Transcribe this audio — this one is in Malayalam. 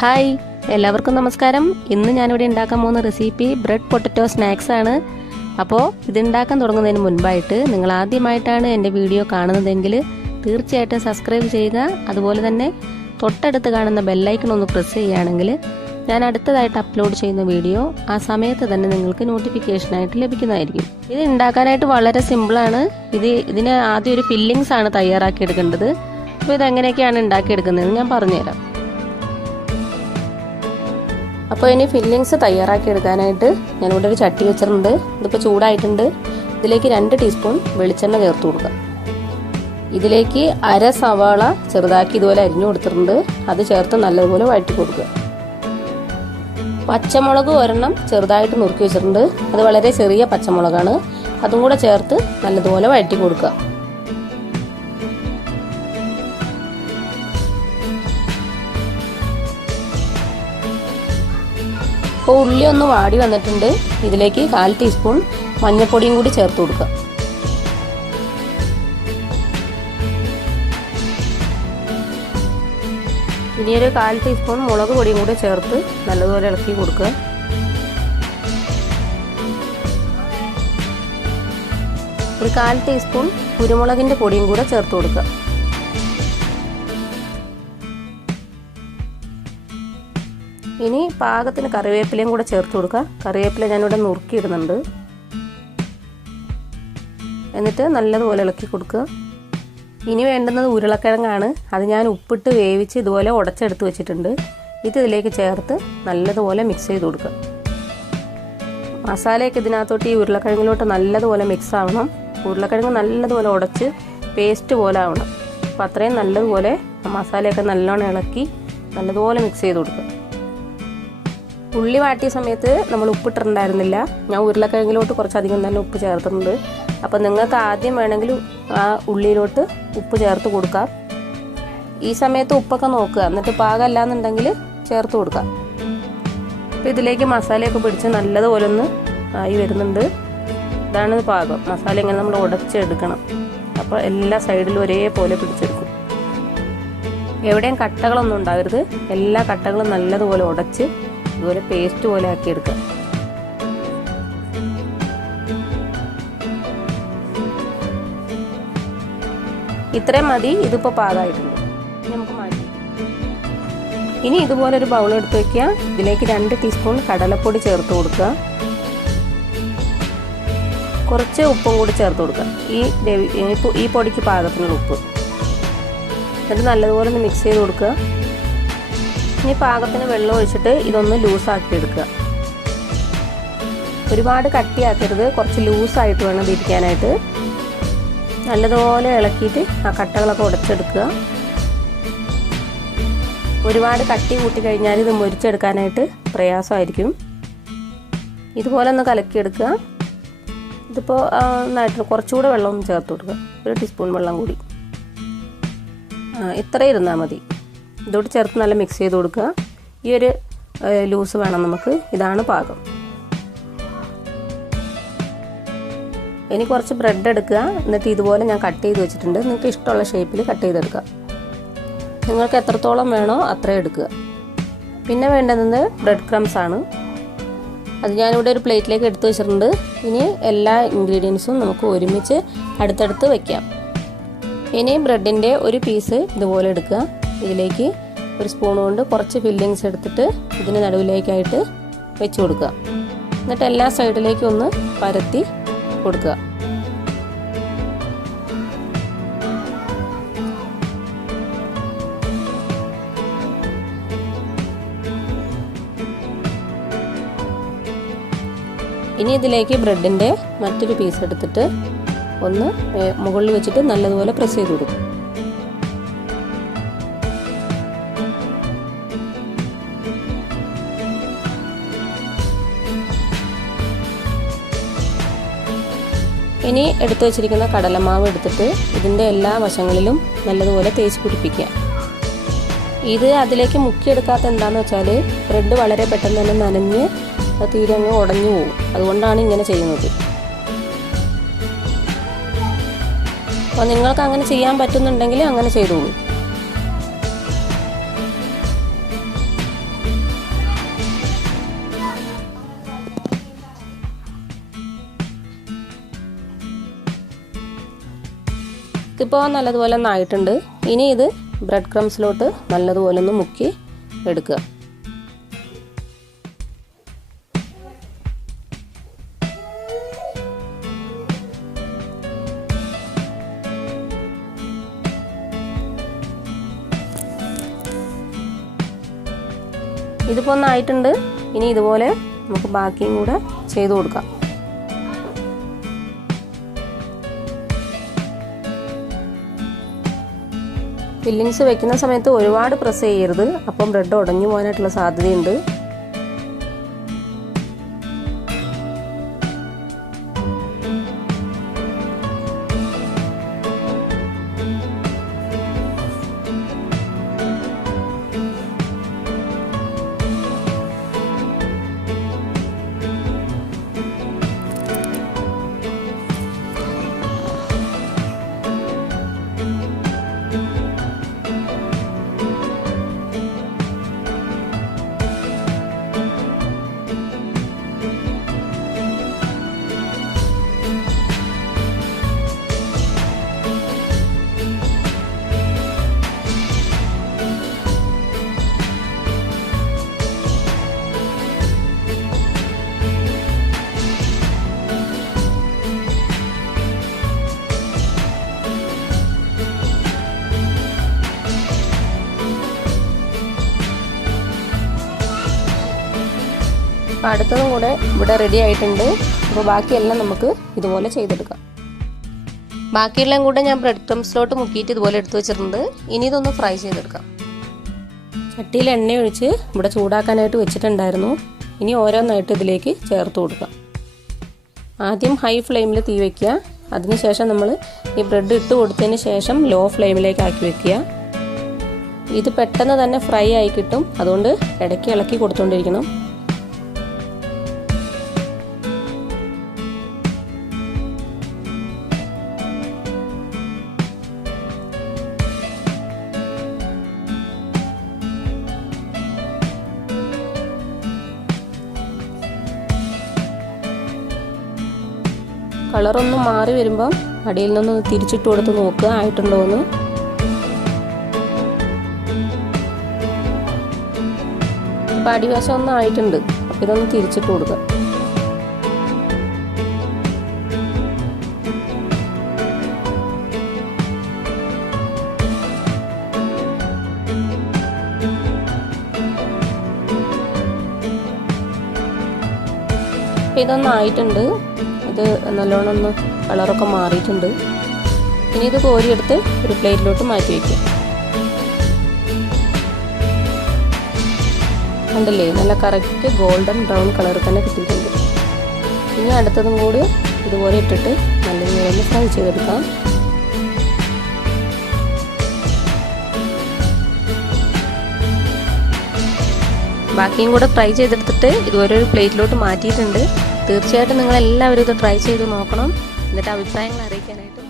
ഹായ്, എല്ലാവർക്കും നമസ്കാരം. ഇന്ന് ഞാനിവിടെ ഉണ്ടാക്കാൻ പോകുന്ന റെസിപ്പി ബ്രെഡ് പൊട്ടറ്റോ സ്നാക്സ് ആണ്. അപ്പോൾ ഇതുണ്ടാക്കാൻ തുടങ്ങുന്നതിന് മുൻപായിട്ട് നിങ്ങൾ ആദ്യമായിട്ടാണ് എൻ്റെ വീഡിയോ കാണുന്നതെങ്കിൽ തീർച്ചയായിട്ടും സബ്സ്ക്രൈബ് ചെയ്യുക. അതുപോലെ തന്നെ തൊട്ടടുത്ത് കാണുന്ന ബെല്ലൈക്കൺ ഒന്ന് പ്രസ് ചെയ്യുകയാണെങ്കിൽ ഞാൻ അടുത്തതായിട്ട് അപ്ലോഡ് ചെയ്യുന്ന വീഡിയോ ആ സമയത്ത് തന്നെ നിങ്ങൾക്ക് നോട്ടിഫിക്കേഷനായിട്ട് ലഭിക്കുന്നതായിരിക്കും. ഇത് ഉണ്ടാക്കാനായിട്ട് വളരെ സിമ്പിളാണ്. ഇതിന് ആദ്യം ഒരു ഫില്ലിങ്സ് ആണ് തയ്യാറാക്കി എടുക്കേണ്ടത്. അപ്പോൾ ഇതെങ്ങനെയൊക്കെയാണ് ഉണ്ടാക്കിയെടുക്കുന്നതെന്ന് ഞാൻ പറഞ്ഞുതരാം. അപ്പോൾ ഇനി ഫില്ലിങ്സ് തയ്യാറാക്കി എടുക്കാനായിട്ട് ഞാനിവിടെ ഒരു ചട്ടി വെച്ചിട്ടുണ്ട്. ഇതിപ്പോൾ ചൂടായിട്ടുണ്ട്. ഇതിലേക്ക് 2 ടീസ്പൂൺ വെളിച്ചെണ്ണ ചേർത്ത് കൊടുക്കുക. ഇതിലേക്ക് അര സവാള ചെറുതാക്കി ഇതുപോലെ അരിഞ്ഞു കൊടുത്തിട്ടുണ്ട്. അത് ചേർത്ത് നല്ലതുപോലെ വഴറ്റി കൊടുക്കുക. പച്ചമുളക് ഒരെണ്ണം ചെറുതായിട്ട് നുറുക്കി വെച്ചിട്ടുണ്ട്. അത് വളരെ ചെറിയ പച്ചമുളകാണ്. അതും കൂടെ ചേർത്ത് നല്ലതുപോലെ വഴറ്റി കൊടുക്കുക. അപ്പോൾ ഉള്ളി ഒന്ന് വാടി വന്നിട്ടുണ്ട്. ഇതിലേക്ക് 1/4 ടീസ്പൂൺ മഞ്ഞൾപ്പൊടിയും കൂടി ചേർത്ത് കൊടുക്കുക. ഇനി ഒരു 1/4 ടീസ്പൂൺ മുളക് പൊടിയും കൂടി ചേർത്ത് നല്ലതുപോലെ ഇളക്കി കൊടുക്കുക. ഒരു 1/4 ടീസ്പൂൺ കുരുമുളകിൻ്റെ പൊടിയും കൂടെ ചേർത്ത് കൊടുക്കുക. ഇനി പാകത്തിന് കറിവേപ്പിലയും കൂടെ ചേർത്ത് കൊടുക്കുക. കറിവേപ്പില ഞാനിവിടെ നുറുക്കിയിടുന്നുണ്ട്. എന്നിട്ട് നല്ലതുപോലെ ഇളക്കി കൊടുക്കുക. ഇനി വേണ്ടുന്നത് ഉരുളക്കിഴങ്ങാണ്. അത് ഞാൻ ഉപ്പിട്ട് വേവിച്ച് ഇതുപോലെ ഉടച്ചെടുത്ത് വെച്ചിട്ടുണ്ട്. ഇതിലേക്ക് ചേർത്ത് നല്ലതുപോലെ മിക്സ് ചെയ്ത് കൊടുക്കുക. മസാലയൊക്കെ ഇതിനകത്തോട്ട് ഈ ഉരുളക്കിഴങ്ങിലോട്ട് നല്ലതുപോലെ മിക്സ് ആവണം. ഉരുളക്കിഴങ്ങ് നല്ലതുപോലെ ഉടച്ച് പേസ്റ്റ് പോലെ ആവണം. അപ്പോൾ അത്രയും നല്ലതുപോലെ മസാലയൊക്കെ നല്ലോണം ഇളക്കി നല്ലതുപോലെ മിക്സ് ചെയ്ത് കൊടുക്കുക. ഉള്ളി വാട്ടിയ സമയത്ത് നമ്മൾ ഉപ്പിട്ടിട്ടുണ്ടായിരുന്നില്ല. ഞാൻ ഉരുളക്കിഴങ്ങിലോട്ട് കുറച്ചധികം തന്നെ ഉപ്പ് ചേർത്തിട്ടുണ്ട്. അപ്പോൾ നിങ്ങൾക്ക് ആദ്യം വേണമെങ്കിൽ ആ ഉള്ളിയിലോട്ട് ഉപ്പ് ചേർത്ത് കൊടുക്കാം. ഈ സമയത്ത് ഉപ്പൊക്കെ നോക്കുക. എന്നിട്ട് പാകമല്ല എന്നുണ്ടെങ്കിൽ ചേർത്ത് കൊടുക്കാം. അപ്പോൾ ഇതിലേക്ക് മസാലയൊക്കെ പിടിച്ച് നല്ലതുപോലെ ഒന്ന് ആയി വരുന്നുണ്ട്. ഇതാണ് പാകം. മസാല ഇങ്ങനെ നമ്മൾ ഉടച്ചെടുക്കണം. അപ്പോൾ എല്ലാ സൈഡിലും ഒരേപോലെ പിടിച്ചെടുക്കും. എവിടെയും കട്ടകളൊന്നും ഉണ്ടാവരുത്. എല്ലാ കട്ടകളും നല്ലതുപോലെ ഉടച്ച് ഇതുപോലെ പേസ്റ്റ് പോലെ ആക്കിയെടുക്കുക. ഇത്രയും മതി. ഇതിപ്പോൾ പാകമായിട്ടുണ്ട്. നമുക്ക് മാറ്റി. ഇനി ഇതുപോലെ ഒരു ബൗൾ എടുത്ത് വയ്ക്കുക. ഇതിലേക്ക് 2 ടീസ്പൂൺ കടലപ്പൊടി ചേർത്ത് കൊടുക്കുക. കുറച്ച് ഉപ്പും കൂടി ചേർത്ത് കൊടുക്കുക. ഈ പൊടിക്ക് പാകത്തിനുള്ള ഉപ്പ്. എന്നിട്ട് നല്ലതുപോലെ ഒന്ന് മിക്സ് ചെയ്ത് കൊടുക്കുക. ഇനി പാകത്തിന് വെള്ളം ഒഴിച്ചിട്ട് ഇതൊന്ന് ലൂസാക്കി എടുക്കുക. ഒരുപാട് കട്ടിയാക്കരുത്. കുറച്ച് ലൂസായിട്ട് വേണം ഇത് ഇരിക്കാനായിട്ട്. നല്ലതുപോലെ ഇളക്കിയിട്ട് ആ കട്ടകളൊക്കെ ഉടച്ചെടുക്കുക. ഒരുപാട് കട്ടി കൂട്ടി കഴിഞ്ഞാൽ ഇത് മുരിച്ചെടുക്കാനായിട്ട് പ്രയാസമായിരിക്കും. ഇതുപോലെ ഒന്ന് കലക്കിയെടുക്കുക. ഇതിപ്പോൾ നന്നായിട്ട് കുറച്ചുകൂടെ വെള്ളം ഒന്ന് ചേർത്ത് കൊടുക്കുക. 1 ടീസ്പൂൺ വെള്ളം കൂടി. ഇത്ര ഇരുന്നാൽ മതി. ഇതോട്ട് ചേർത്ത് നല്ല മിക്സ് ചെയ്ത് കൊടുക്കുക. ഈ ഒരു ലൂസ് വേണം നമുക്ക്. ഇതാണ് പാകം. ഇനി കുറച്ച് ബ്രെഡ് എടുക്കുക. എന്നിട്ട് ഇതുപോലെ ഞാൻ കട്ട് ചെയ്ത് വെച്ചിട്ടുണ്ട്. നിങ്ങൾക്ക് ഇഷ്ടമുള്ള ഷേപ്പിൽ കട്ട് ചെയ്തെടുക്കുക. നിങ്ങൾക്ക് എത്രത്തോളം വേണോ അത്രയും എടുക്കുക. പിന്നെ വേണ്ടത് ബ്രെഡ് ക്രംസ് ആണ്. അത് ഞാനിവിടെ ഒരു പ്ലേറ്റിലേക്ക് എടുത്ത് വെച്ചിട്ടുണ്ട്. ഇനി എല്ലാ ഇൻഗ്രീഡിയൻസും നമുക്ക് ഒരുമിച്ച് അടുത്തടുത്ത് വയ്ക്കാം. ഇനി ബ്രെഡിൻ്റെ ഒരു പീസ് ഇതുപോലെ എടുക്കുക. ഇതിലേക്ക് ഒരു സ്പൂൺ കൊണ്ട് കുറച്ച് ഫില്ലിങ്സ് എടുത്തിട്ട് ഇതിന് നടുവിലേക്കായിട്ട് വെച്ച് കൊടുക്കുക. എന്നിട്ട് എല്ലാ സൈഡിലേക്കും ഒന്ന് പരത്തി കൊടുക്കുക. ഇനി ഇതിലേക്ക് ബ്രെഡിൻ്റെ മറ്റൊരു പീസ് എടുത്തിട്ട് ഒന്ന് മുകളിൽ വെച്ചിട്ട് നല്ലതുപോലെ പ്രസ് ചെയ്ത് കൊടുക്കും. ഇനി എടുത്തു വച്ചിരിക്കുന്ന കടലമാവ് എടുത്തിട്ട് ഇതിൻ്റെ എല്ലാ വശങ്ങളിലും നല്ലതുപോലെ തേച്ച് പിടിപ്പിക്കുക. ഇത് അതിലേക്ക് മുക്കിയെടുക്കാത്ത എന്താണെന്ന് വെച്ചാൽ ബ്രെഡ് വളരെ പെട്ടെന്ന് തന്നെ നനഞ്ഞ് തീരെ അങ്ങ് ഉടഞ്ഞു പോകും. അതുകൊണ്ടാണ് ഇങ്ങനെ ചെയ്യുന്നത്. അപ്പോൾ നിങ്ങൾക്ക് അങ്ങനെ ചെയ്യാൻ പറ്റുന്നുണ്ടെങ്കിൽ അങ്ങനെ ചെയ്തോളൂ. ഇതിപ്പോൾ നല്ലതുപോലെ ഒന്ന് ആയിട്ടുണ്ട്. ഇനി ഇത് ബ്രെഡ് ക്രംസിലോട്ട് നല്ലതുപോലെ ഒന്ന് മുക്കി എടുക്കുക. ഇതിപ്പോൾ ഒന്നായിട്ടുണ്ട്. ഇനി ഇതുപോലെ നമുക്ക് ബാക്കിയും കൂടെ ചെയ്ത് കൊടുക്കാം. ഫില്ലിങ്സ് വെക്കുന്ന സമയത്ത് ഒരുപാട് പ്രസ് ചെയ്യരുത്, അപ്പം ബ്രെഡ് ഉടഞ്ഞു പോകാനായിട്ടുള്ള സാധ്യതയുണ്ട്. അടുത്തതും കൂടെ ഇവിടെ റെഡി ആയിട്ടുണ്ട്. അപ്പോൾ ബാക്കിയെല്ലാം നമുക്ക് ഇതുപോലെ ചെയ്തെടുക്കാം. ബാക്കിയെല്ലാം കൂടെ ഞാൻ ബ്രെഡ് ക്രംസിലോട്ട് മുക്കിയിട്ട് ഇതുപോലെ എടുത്തു വെച്ചിട്ടുണ്ട്. ഇനി ഇതൊന്ന് ഫ്രൈ ചെയ്തെടുക്കാം. ചട്ടിയിൽ എണ്ണ ഒഴിച്ച് ഇവിടെ ചൂടാക്കാനായിട്ട് വെച്ചിട്ടുണ്ടായിരുന്നു. ഇനി ഓരോന്നായിട്ട് ഇതിലേക്ക് ചേർത്ത് കൊടുക്കാം. ആദ്യം ഹൈ ഫ്ലെയിമിൽ തീ വയ്ക്കുക. അതിനുശേഷം നമ്മൾ ഈ ബ്രെഡ് ഇട്ട് കൊടുത്തതിന് ശേഷം ലോ ഫ്ലെയിമിലേക്ക് ആക്കി വെക്കുക. ഇത് പെട്ടെന്ന് തന്നെ ഫ്രൈ ആയി കിട്ടും. അതുകൊണ്ട് ഇടയ്ക്ക് ഇളക്കി കൊടുത്തുകൊണ്ടിരിക്കണം. കളറൊന്ന് മാറി വരുമ്പം അടിയിൽ നിന്ന് തിരിച്ചിട്ട് കൊടുത്ത് നോക്കുക ആയിട്ടുണ്ടോ എന്ന്. ഇപ്പം അടിവശം ഒന്നും ആയിട്ടുണ്ട്. അപ്പം ഇതൊന്ന് തിരിച്ചിട്ട് കൊടുക്കുക. ഇതൊന്നായിട്ടുണ്ട്. ഇത് നല്ലോണം ഒന്ന് കളറൊക്കെ മാറിയിട്ടുണ്ട്. ഇനി ഇത് കോരിയെടുത്ത് ഒരു പ്ലേറ്റിലോട്ട് മാറ്റി വയ്ക്കും. കണ്ടില്ലേ, നല്ല കറക്റ്റ് ഗോൾഡൻ ബ്രൗൺ കളർ തന്നെ കിട്ടിയിട്ടുണ്ട്. ഇനി അടുത്തതും കൂടി ഇതുപോലെ ഇട്ടിട്ട് നല്ലതുപോലെ ഒന്ന് ഫ്രൈ ചെയ്തെടുക്കാം. ബാക്കിയും കൂടെ ഫ്രൈ ചെയ്തെടുത്തിട്ട് ഇതുപോലെ ഒരു പ്ലേറ്റിലോട്ട് മാറ്റിയിട്ടുണ്ട്. തീർച്ചയായിട്ടും നിങ്ങളെല്ലാവരും ഇത് ട്രൈ ചെയ്ത് നോക്കണം. എന്നിട്ട് അഭിപ്രായങ്ങൾ അറിയിക്കാനായിട്ട്